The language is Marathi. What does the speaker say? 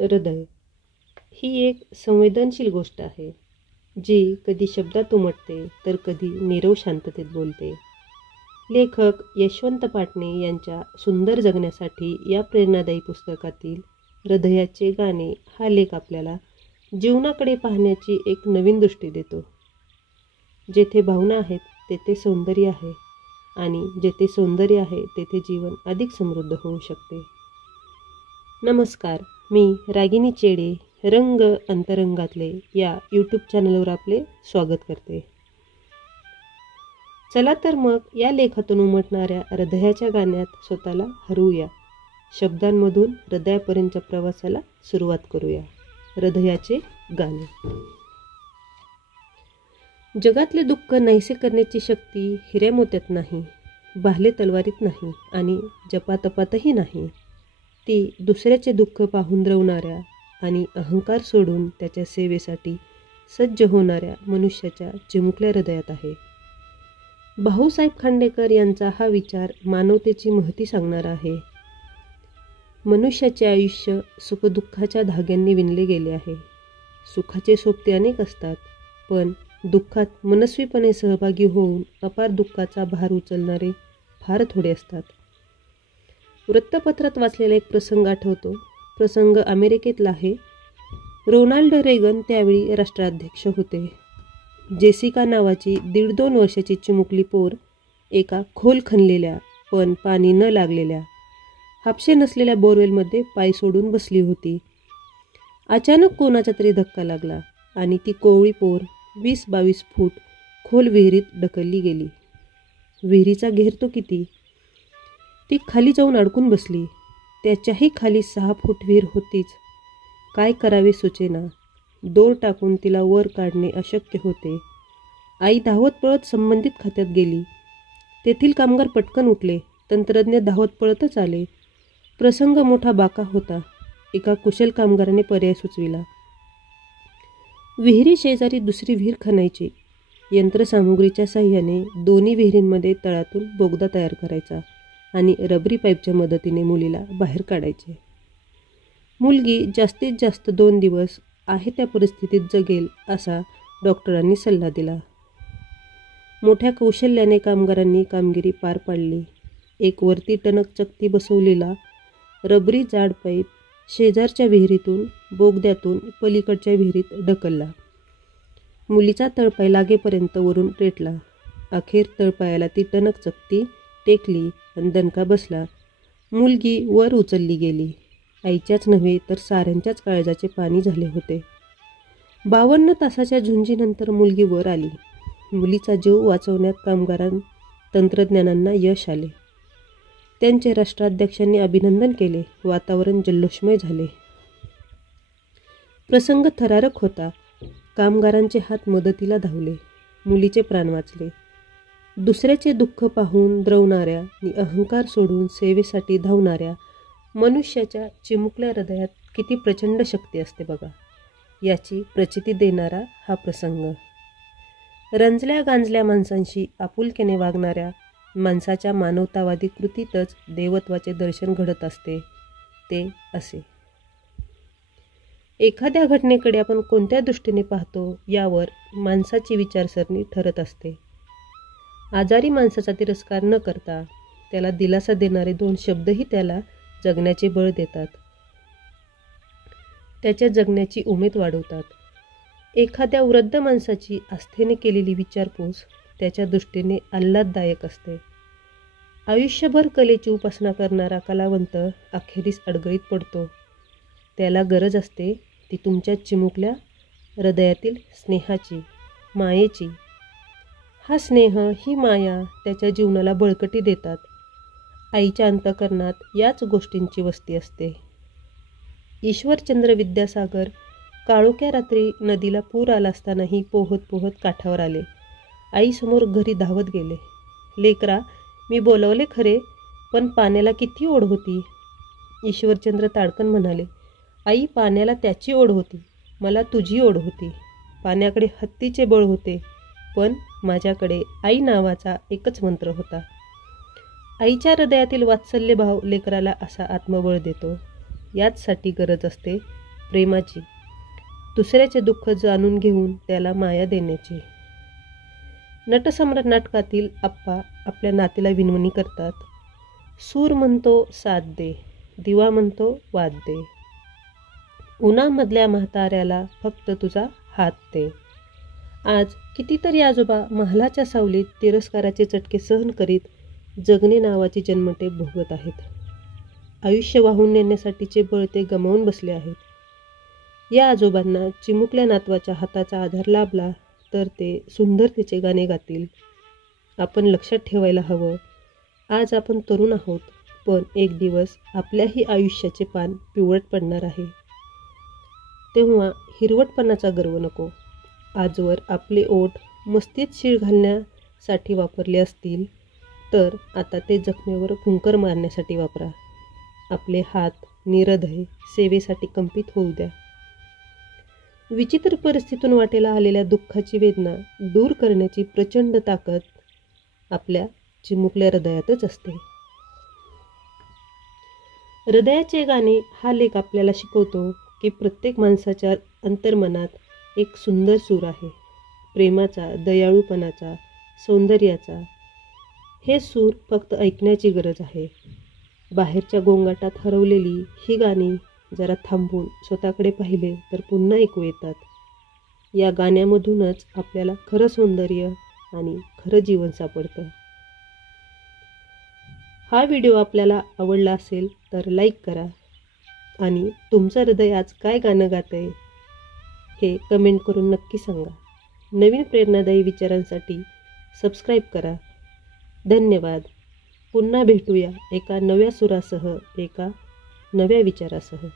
हृदय ही एक संवेदनशील गोष्ट आहे, जी कधी शब्दात उमटते तर कधी नीरव शांततेत बोलते. लेखक यशवंत पाटणे यांच्या सुंदर जगण्यासाठी या प्रेरणादायी पुस्तकातील हृदयाचे गाणे हा लेख आपल्याला जीवनाकडे पाहण्याची एक नवीन दृष्टी देतो. जेथे भावना आहेत तेथे सौंदर्य आहे, आणि जेथे सौंदर्य आहे तेथे जीवन अधिक समृद्ध होऊ शकते. नमस्कार, मी रागिनी चेडे रंग अंतरंगातले या यूट्यूब चॅनलवर आपले स्वागत करते. चला तर मग या लेखातून उमटणाऱ्या हृदयाच्या गाण्यात स्वतःला हरवूया. शब्दांमधून हृदयापर्यंतच्या प्रवासाला सुरुवात करूया. हृदयाचे गाणे. जगातले दुःख नाहीसे करण्याची शक्ती हिऱ्या मोत्यात नाही, भाले तलवारीत नाही आणि जपातपातही नाही. ती दुसऱ्याचे दुःख पाहून द्रवणाऱ्या आणि अहंकार सोडून त्याच्या सेवेसाठी सज्ज होणाऱ्या मनुष्याच्या चिमुकल्या हृदयात आहे. भाऊसाहेब खांडेकर यांचा हा विचार मानवतेची महती सांगणारा आहे. मनुष्याचे आयुष्य सुखदुःखाच्या धाग्यांनी विणले गेले आहे. सुखाचे सोबते अनेक असतात, पण दुःखात मनस्वीपणे सहभागी होऊन अपार दुःखाचा भार उचलणारे फार थोडे असतात. वृत्तपत्रात वाचलेला एक प्रसंग आठवतो. प्रसंग अमेरिकेतला आहे. रोनाल्ड रेगन त्यावेळी राष्ट्राध्यक्ष होते. जेसिका नावाची 1.5-2 वर्षाची चिमुकली पोर एका खोल खणलेल्या पण पाणी न लागलेल्या हापशे नसलेल्या बोरवेलमध्ये पाय सोडून बसली होती. अचानक कोणाचा तरी धक्का लागला आणि ती कोवळी पोर 20-22 फूट खोल विहिरीत ढकलली गेली. विहिरीचा घेर तो किती! ती खाली जाऊन अडकून बसली. त्याच्याही खाली 6 फूट विहीर होतीच. काय करावे सुचेना. दोर टाकून तिला वर काढणे अशक्य होते. आई धावत पळत संबंधित खात्यात गेली. तेथील कामगार पटकन उठले. तंत्रज्ञ धावत पळतच आले. प्रसंग मोठा बाका होता. एका कुशल कामगाराने पर्याय सुचविला. विहिरी शेजारी दुसरी विहीर खणायची. यंत्रसामुग्रीच्या साह्याने दोन्ही विहिरींमध्ये तळातून बोगदा तयार करायचा आणि रबरी पाईपच्या मदतीने मुलीला बाहेर काढायचे. मुलगी जास्तीत जास्त 2 दिवस आहे त्या परिस्थितीत जगेल असा डॉक्टरांनी सल्ला दिला. मोठ्या कौशल्याने कामगारांनी कामगिरी पार पाडली. एक वरती टणक चकती बसवलेला रबरी जाड पाईप शेजारच्या विहिरीतून बोगद्यातून पलीकडच्या विहिरीत ढकलला. मुलीचा तळपाय लागेपर्यंत वरून रेटला. अखेर तळपायाला ती टणक चकती टेकली आणि दणका बसला. मुलगी वर उचलली गेली. आईच्याच नव्हे तर साऱ्यांच्याच काळजाचे पाणी झाले होते. 52 तासाच्या झुंजीनंतर मुलगी वर आली. मुलीचा जीव वाचवण्यात तंत्रज्ञानांना यश आले. त्यांचे राष्ट्राध्यक्षांनी अभिनंदन केले. वातावरण जल्लोषमय झाले. प्रसंग थरारक होता. कामगारांचे हात मदतीला धावले. मुलीचे प्राण वाचले. दुसऱ्याचे दुःख पाहून द्रवणाऱ्या आणि अहंकार सोडून सेवेसाठी धावणाऱ्या मनुष्याच्या चिमुकल्या हृदयात किती प्रचंड शक्ती असते बघा. याची प्रचिती देणारा हा प्रसंग. रंजल्या गांजल्या माणसांशी आपुलकीने वागणाऱ्या माणसाच्या मानवतावादी कृतीतच देवत्वाचे दर्शन घडत असते. ते असे. एखाद्या घटनेकडे आपण कोणत्या दृष्टीने पाहतो यावर माणसाची विचारसरणी ठरत असते. आजारी माणसाचा तिरस्कार न करता त्याला दिलासा देणारे 2 शब्दही त्याला जगण्याचे बळ देतात. त्याच्या जगण्याची उमेद वाढवतात. एखाद्या वृद्ध माणसाची आस्थेने केलेली विचारपूस त्याच्या दृष्टीने आल्हाददायक असते. आयुष्यभर कलेची उपासना करणारा कलावंत अखेरीस अडगळीत पडतो. त्याला गरज असते ती तुमच्या चिमुकल्या हृदयातील स्नेहाची, मायेची. हा स्नेह, ही माया त्याच्या जीवनाला बळकटी देतात. आईच्या अंतःकरणात याच गोष्टींची वस्ती असते. ईश्वरचंद्र विद्यासागर काळोख्या रात्री नदीला पूर आला असतानाही पोहत पोहत काठावर आले. आईसमोर घरी धावत गेले. लेकरा, मी बोलवले खरे, पण पाण्याला किती ओढ होती. ईश्वरचंद्र ताडकन म्हणाले, आई, पाण्याला त्याची ओढ होती, मला तुझी ओढ होती. पाण्याकडे हत्तीचे बळ होते, पण माझ्याकडे आई नावाचा एकच मंत्र होता. आईच्या हृदयातील वात्सल्यभाव लेकराला असा आत्मबळ देतो. याचसाठी गरज असते प्रेमाची, दुसऱ्याचे दुःख जाणून घेऊन त्याला माया देण्याची. नटसम्राट नाटकातील आप्पा आपल्या नातीला विनवणी करतात. सूर म्हणतो साथ दे, दिवा म्हणतो वाद दे, उन्हामधल्या म्हाताऱ्याला फक्त तुझा हात दे. आज कितीतरी आजोबा महालाच्या सावलीत तिरस्काराचे चटके सहन करीत जगणे नावाची जन्मटे भोगत आहेत. आयुष्य वाहून नेण्यासाठीचे बळ ते गमावून बसले आहेत. या आजोबांना चिमुकल्या नातवाच्या हाताचा आधार लाभला तर ते सुंदरतेचे गाणे गातील. आपण लक्षात ठेवायला हवं, आज आपण तरुण आहोत, पण एक दिवस आपल्याही आयुष्याचे पान पिवळट पडणार आहे. तेव्हा हिरवटपणाचा गर्व नको. आजवर आपले ओठ मस्तीत शीळ घालण्यासाठी वापरले असतील तर आता ते जखमेवर फुंकर मारण्यासाठी वापरा. आपले हात निरधय सेवेसाठी कंपित होऊ द्या. विचित्र परिस्थितीतून वाटेला आलेल्या दुःखाची वेदना दूर करण्याची प्रचंड ताकद आपल्या चिमुकल्या हृदयातच असते. हृदयाचे गाणे हा लेख आपल्याला शिकवतो की प्रत्येक माणसाच्या अंतर्मनात एक सुंदर सूर आहे. प्रेमाचा, दयाळूपणाचा, सौंदर्याचा. हे सूर फक्त ऐकण्याची गरज आहे. बाहेरच्या गोंगाटात हरवलेली ही गाणी जरा थांबून स्वतःकडे पाहिले तर पुन्हा ऐकू येतात. या गाण्यामधूनच आपल्याला खरं सौंदर्य आणि खरं जीवन सापडतं. हा व्हिडिओ आपल्याला आवडला असेल तर लाईक करा आणि तुमचं हृदय आज काय गाणं गातंय हे कमेंट करून नक्की सांगा. नवीन प्रेरणादायी विचारांसाठी सबस्क्राईब करा. धन्यवाद. पुन्हा भेटूया एका नव्या सुरासह, एका नव्या विचारासह.